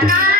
Bye.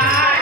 Bye.